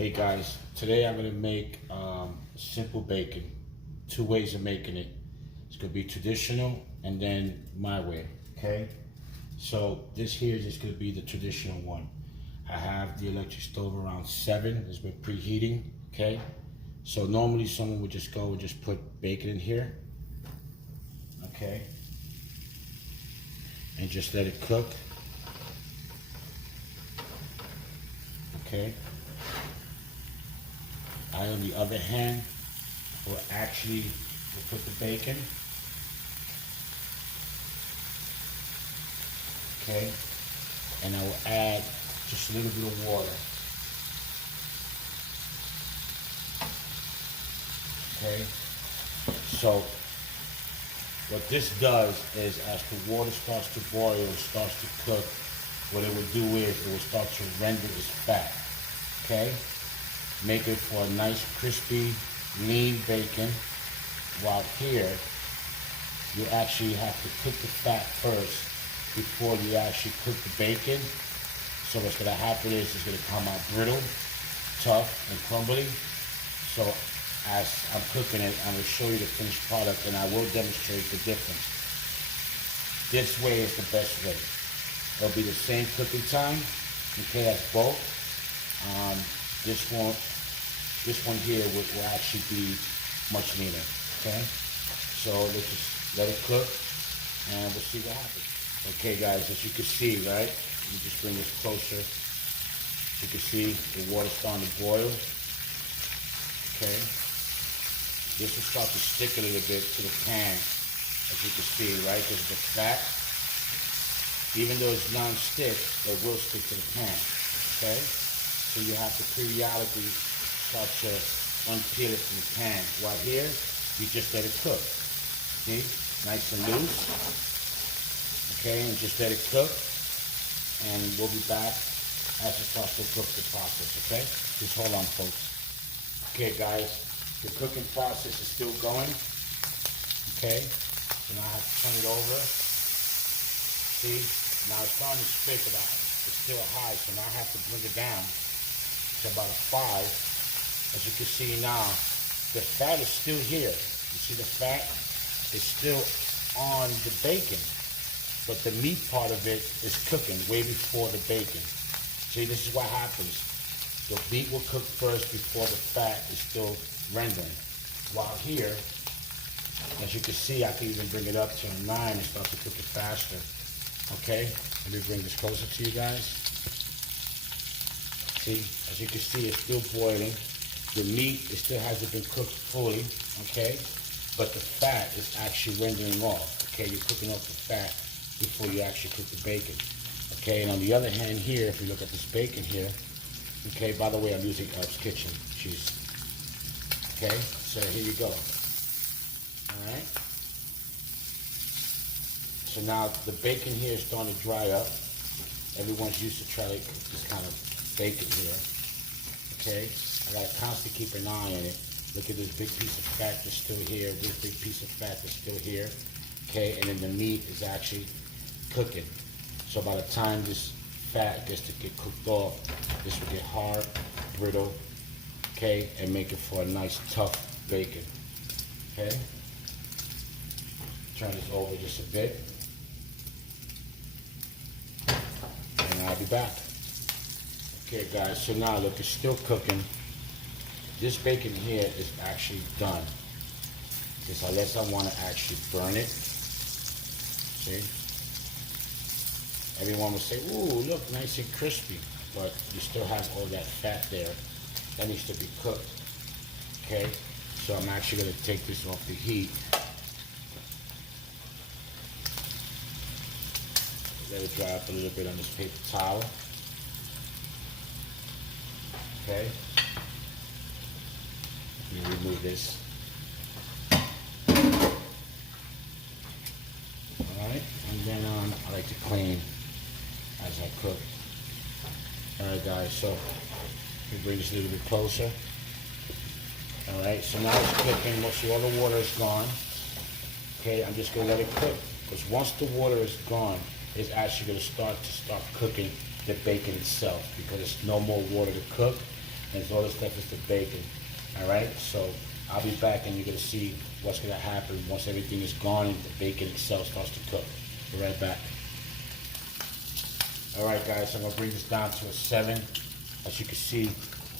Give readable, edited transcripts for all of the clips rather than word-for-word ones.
Hey guys, today I'm gonna make simple bacon. Two ways of making it. It's gonna be traditional and then my way, okay? So this here is just gonna be the traditional one. I have the electric stove around 7, it's been preheating, okay? So normally someone would just go and just put bacon in here, okay? And just let it cook, okay? I, on the other hand, will put the bacon, okay, and I will add just a little bit of water, okay. So what this does is, as the water starts to boil, starts to cook, what it will do is it will start to render its fat, okay. Make it for a nice crispy, lean bacon. While here, you actually have to cook the fat first before you actually cook the bacon. So what's gonna happen is it's gonna come out brittle, tough, and crumbly. So as I'm cooking it, I'm gonna show you the finished product and I will demonstrate the difference. This way is the best way. It'll be the same cooking time, okay, as both. This one here will actually be much leaner, okay? So let's just let it cook and we'll see what happens. Okay guys, as you can see, right? Let me just bring this closer. You can see the water starting to boil, okay? This will start to stick a little bit to the pan, as you can see, right? There's the fat. Even though it's non-stick, it will stick to the pan, okay? So you have to periodically start to unpeel it from the pan. While here, you just let it cook. See? Nice and loose. Okay, and just let it cook. And we'll be back as it starts to cook the process, okay? Just hold on, folks. Okay, guys, the cooking process is still going. Okay, so now I have to turn it over. See? Now it's starting to speak about it. It's still high, so now I have to bring it down to about a 5. As you can see now, the fat is still here. You see the fat is still on the bacon, but the meat part of it is cooking way before the bacon. See, this is what happens. The meat will cook first before the fat is still rendering. While here, as you can see, I can even bring it up to a 9 and start to cook it faster. Okay, let me bring this closer to you guys. See, as you can see, it's still boiling. The meat, it still hasn't been cooked fully, okay? But the fat is actually rendering off, okay? You're cooking off the fat before you actually cook the bacon, okay? And on the other hand here, if you look at this bacon here, okay, by the way, I'm using Elf's Kitchen cheese, okay? So here you go, all right? So now the bacon here is starting to dry up. Everyone's used to try to cook this kind of bacon here, okay? I gotta constantly keep an eye on it. Look at this big piece of fat that's still here, this big piece of fat that's still here, okay? And then the meat is actually cooking. So by the time this fat gets to get cooked off, this will get hard, brittle, okay? And make it for a nice tough bacon, okay? Turn this over just a bit. And I'll be back. Okay guys, so now look, it's still cooking. This bacon here is actually done. Because unless I want to actually burn it, see? Everyone will say, ooh, look, nice and crispy. But you still have all that fat there. That needs to be cooked, okay? So I'm actually going to take this off the heat. Let it dry up a little bit on this paper towel. Okay? Let me remove this. Alright, and then I like to clean as I cook. Alright guys, so let me bring this a little bit closer. Alright, so now it's cooking. Most of all the water is gone. Okay, I'm just going to let it cook. Because once the water is gone, it's actually going to start cooking the bacon itself, because there's no more water to cook. and all this stuff is the bacon. All right, so I'll be back, and you're gonna see what's gonna happen once everything is gone and the bacon itself starts to cook. Be right back. All right, guys, so I'm gonna bring this down to a 7. As you can see,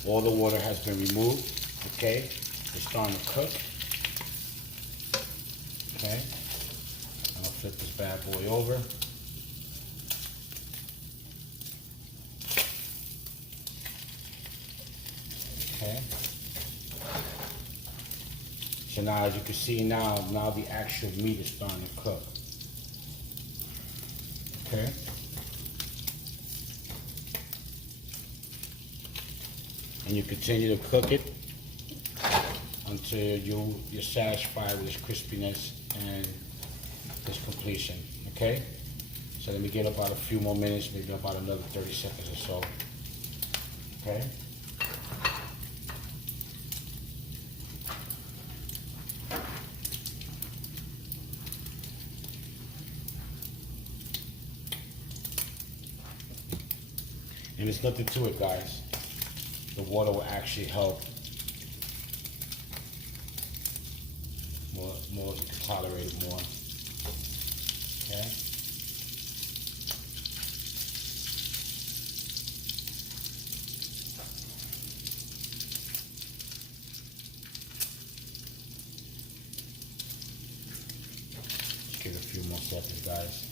all the water has been removed. Okay, it's starting to cook. Okay, I'm gonna flip this bad boy over. Okay. So now, as you can see now the actual meat is starting to cook. Okay. And you continue to cook it until you're satisfied with its crispiness and its completion. Okay. So let me get about a few more minutes, maybe about another 30 seconds or so. Okay. And there's nothing to it, guys. The water will actually help. More you can tolerate it more. Okay. Just give it a few more seconds, guys.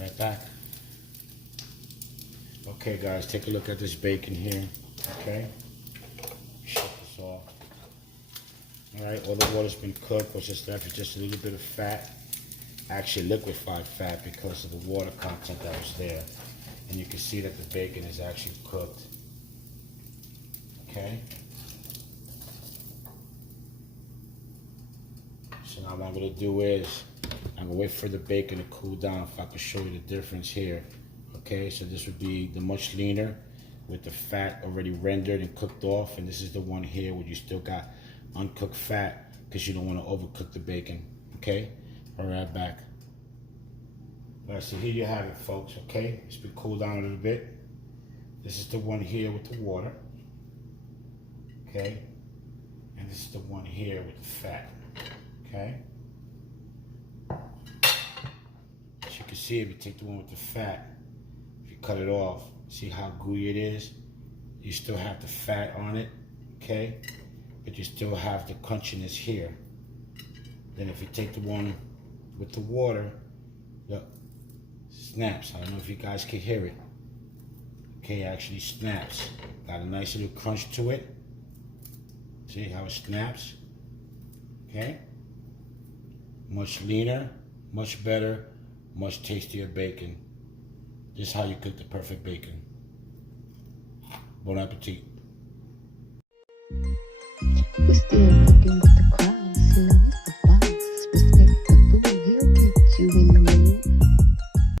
Right back. Okay, guys, take a look at this bacon here. Okay, shut this off. All right, all the water's been cooked. What's just left is just a little bit of fat, actually liquefied fat because of the water content that was there. And you can see that the bacon is actually cooked. Okay. So now what I'm gonna do is I'm gonna wait for the bacon to cool down. If I can show you the difference here. Okay, so this would be the much leaner with the fat already rendered and cooked off, and this is the one here where you still got uncooked fat because you don't want to overcook the bacon. Okay, all right, back. All right, so here you have it, folks. Okay, it's been cooled down a little bit. This is the one here with the water. Okay, and this is the one here with the fat. Okay. As you can see, if you take the one with the fat, if you cut it off, see how gooey it is? You still have the fat on it, okay? But you still have the crunchiness here. Then if you take the one with the water, look, snaps. I don't know if you guys can hear it. Okay, it actually snaps. Got a nice little crunch to it. See how it snaps? Okay? Much leaner, much better, much tastier bacon. This is how you cook the perfect bacon. Bon appetit. We're still cooking with the crowds, you know, it's the boss. Respect the food, he'll get you in the